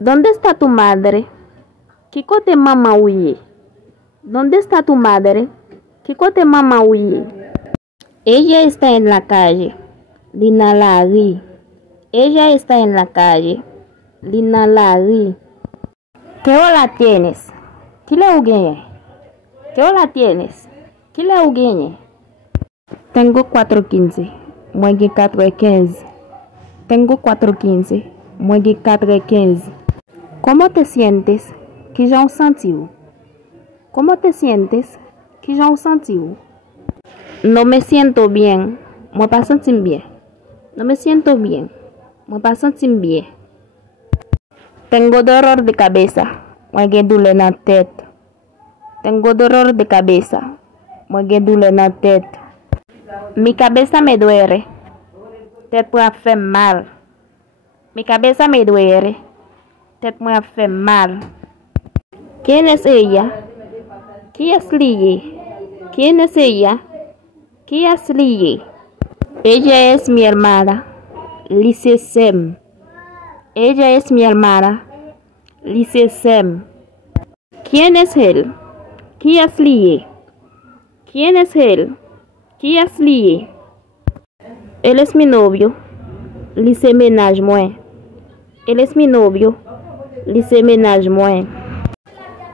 ¿Dónde está tu madre? ¿Qué cote mamá huye? ¿Dónde está tu madre? ¿Qué cote mamá huye? Ella está en la calle. Lina la ri. Ella está en la calle. Lina la ri. ¿Qué hora tienes? ¿Qué le ugueñe? ¿Qué hora tienes? ¿Qué le ugueñe? Tengo 4:15. Muegue 4:15. Tengo 4:15. Muegue 4:15. ¿Cómo te sientes? ¿Qué já sentiu? ¿Cómo te sientes? ¿Qué já sentiu? No me siento bien. Moi pas sentir bien. No me siento bien. Moi pas sentir bien. Tengo dolor de cabeza. Muegue douleur na tête. Tengo dolor de cabeza. Muegue douleur na tête. Mi cabeza me duele. Tête me fait mal. Mi cabeza me duele. Tête me fait mal. ¿Quién es ella? ¿Quién es Lille? ¿Quién es ella? ¿Quién es Lille? Ella es mi hermana. Lise Sem. Ella es mi hermana. Lise Sem. ¿Quién es él? ¿Quién es Lille? ¿Quién es él? ¿Quién es Lille? Él es mi novio. Lise ménage moi. Él es mi novio. Lise ménage moi.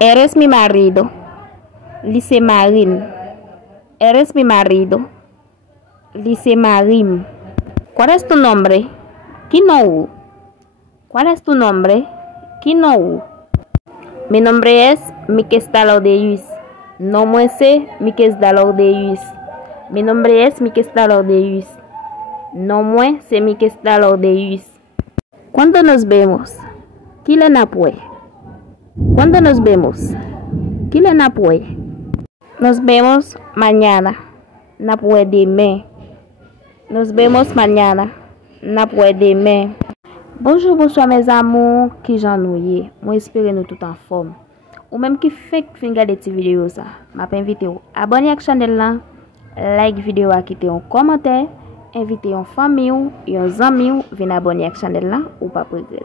Eres mi marido. Lise Marim. Eres mi marido. Lise Marim. ¿Cuál es tu nombre? Kinou. ¿Cuál es tu nombre? Kinou. Mi nombre es Mikestalo Deus. No me sé Mikestalo Deus. Mi nombre es Mikestalo Deus. No me sé Mikestalo Deus. ¿Cuándo nos vemos? Kile napue. ¿Cuándo nos vemos? Kile napue. Nos vemos mañana. Napue demain. Nos vemos mañana. Napue demain. Bonjour, bonsoir mes amours, qui j'en nouye. Moi espère nous tout en forme. Ou même qui fait fin regarder cette vidéo ça. M'a invité à abonner à la chaîne là, like vidéo à quitter un commentaire, inviter en famille ou en amis, venir abonner à la chaîne là ou pas regretter.